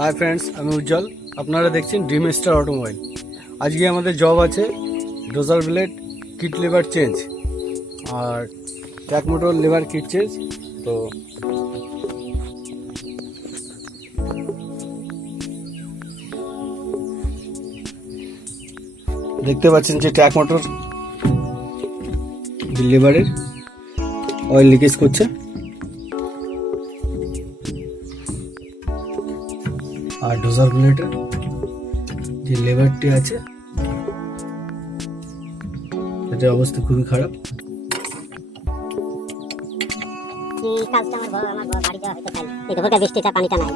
Hi friends আমি উজ্জ্বল আপনারা দেখছেন ড্রিম স্টার অটোমোবাইল। আজকে আমাদের জব আছে dozer blade kit lever change আর track motor lever kit change. তো দেখতে পাচ্ছেন যে ট্র্যাক মোটর লিভারের অয়েল লিকেজ করছে আর ডোজার ব্লেডের যে লেভারটি আছে এটার অবস্থা খুবই খারাপ। এই কাজটা আমার বাড়ি যাওয়া হয়তো তাই এই দেখো বৃষ্টিটা পানিটা নাই।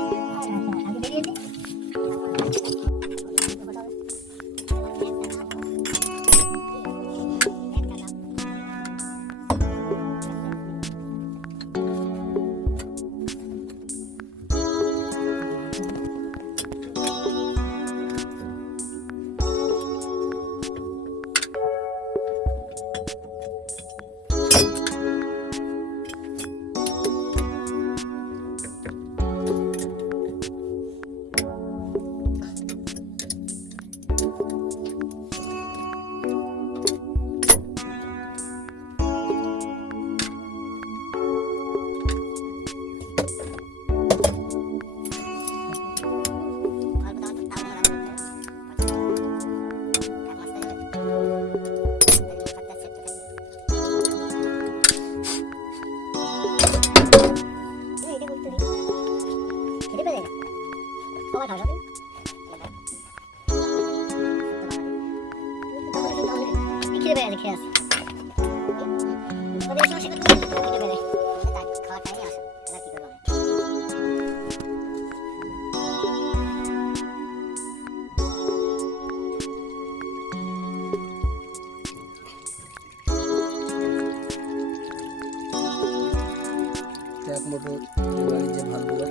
ট্র্যাক মোটর লিভারের যে ভালগুলো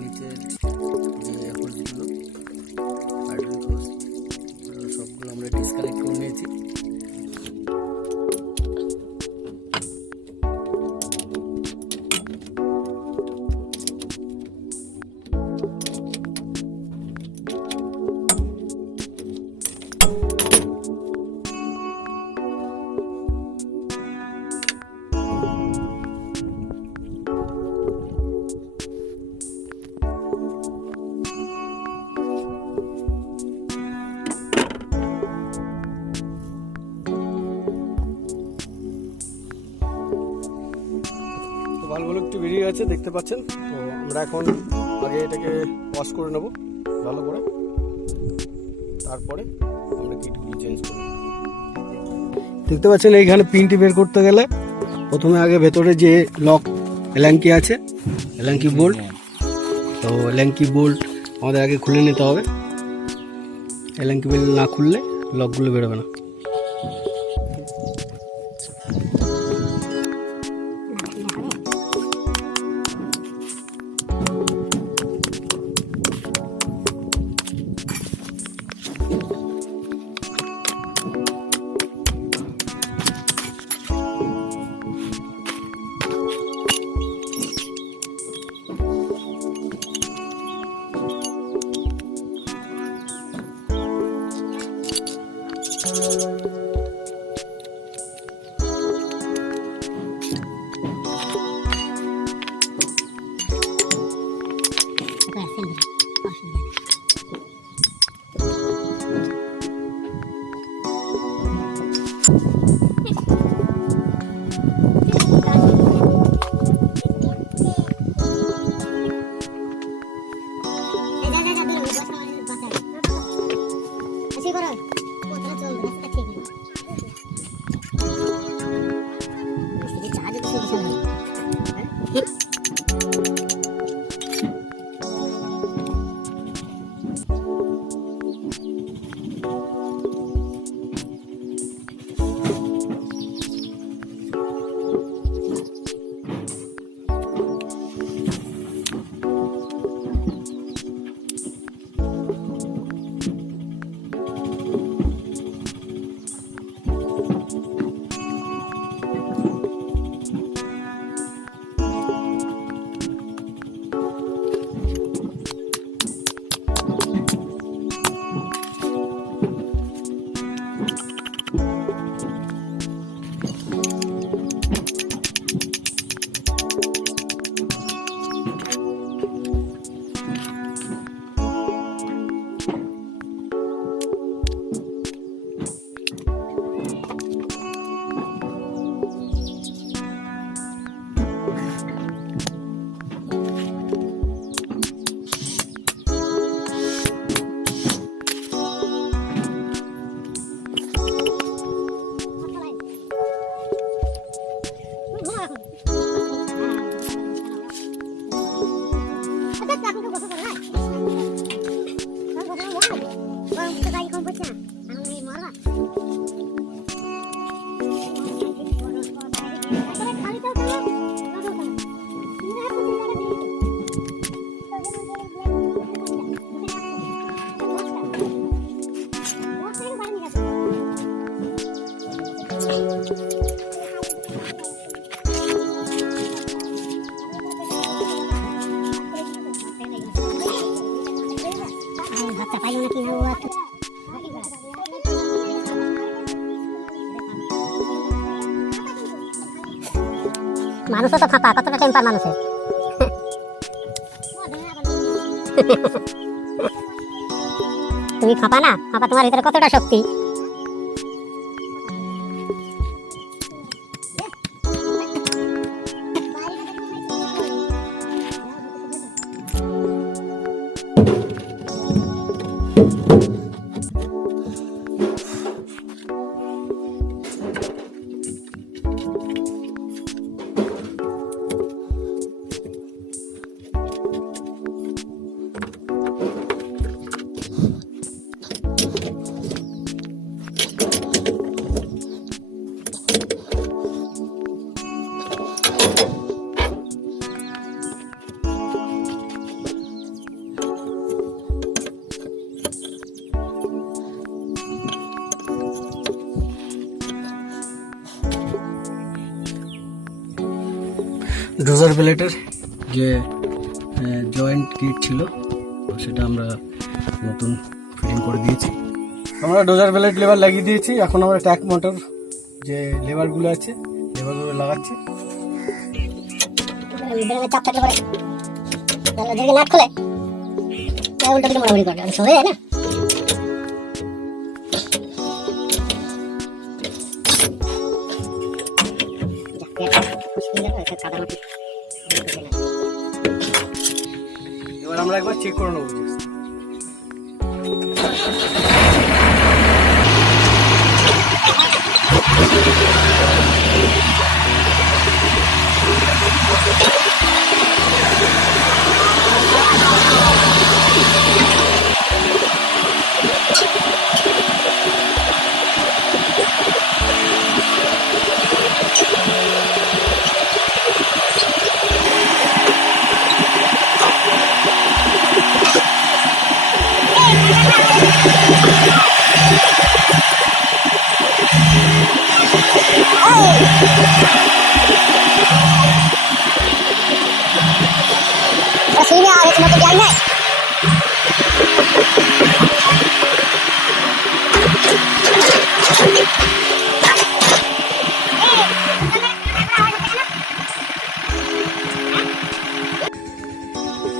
নিচে যে হোসগুলো হাইড্রোলিক হোস সবগুলো আমরা ডিসকানেক্ট করে নিয়েছি। ভালগুলো একটু বেরিয়ে গেছে দেখতে পাচ্ছেন। তো আমরা এখন আগে এটাকে ওয়াশ করে নেব ভালো করে, তারপরে আমরা কিটগুলো চেঞ্জ করব। দেখতে পাচ্ছেন এইখানে পিনটি বের করতে গেলে প্রথমে আগে ভেতরে যে লক এলাঙ্কি আছে এলাঙ্কি বোল্ট, তো এলাঙ্কি বোল্ট আমাদের আগে খুলে নিতে হবে। এলাঙ্কি বোল্ট না খুললে লকগুলো বেরোবে না। মানুষও তো ফাঁপা, কতটা টেম্পার মানুষের। তুমি ফাঁপা না, ফাঁপা তোমার ভিতরে কতটা শক্তি। ডোজার ব্লেডের যে জয়েন্ট কিট ছিল সেটা আমরা নতুন ফিটিং করে দিয়েছি। আমরা ডোজার ব্লেড লেবার লাগিয়ে দিয়েছি। এখন আমরা ট্যাক মোটর যে লেবারগুলো আছে লেবারগুলো লাগাচ্ছি। চাপ থাকলে পরে নাট খোলে উল্টো দিকে মোড়ামুড়ি করে সরে যায় না। এবার আমরা একবার চেক করে নেবো।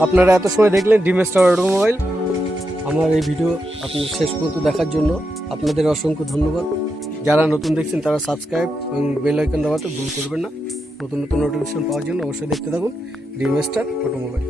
আপনারা এত সময় দেখলেন ডিমেস্টার অটোমোবাইল। আমার এই ভিডিও আপনি শেষ পর্যন্ত দেখার জন্য আপনাদের অসংখ্য ধন্যবাদ। যারা নতুন দেখছেন তারা সাবস্ক্রাইব এবং বেল আইকন দাবাতে ভুল করবেন না। নতুন নতুন নোটিফিকেশন পাওয়ার জন্য অবশ্যই দেখতে থাকুন ডিমেস্টার অটোমোবাইল।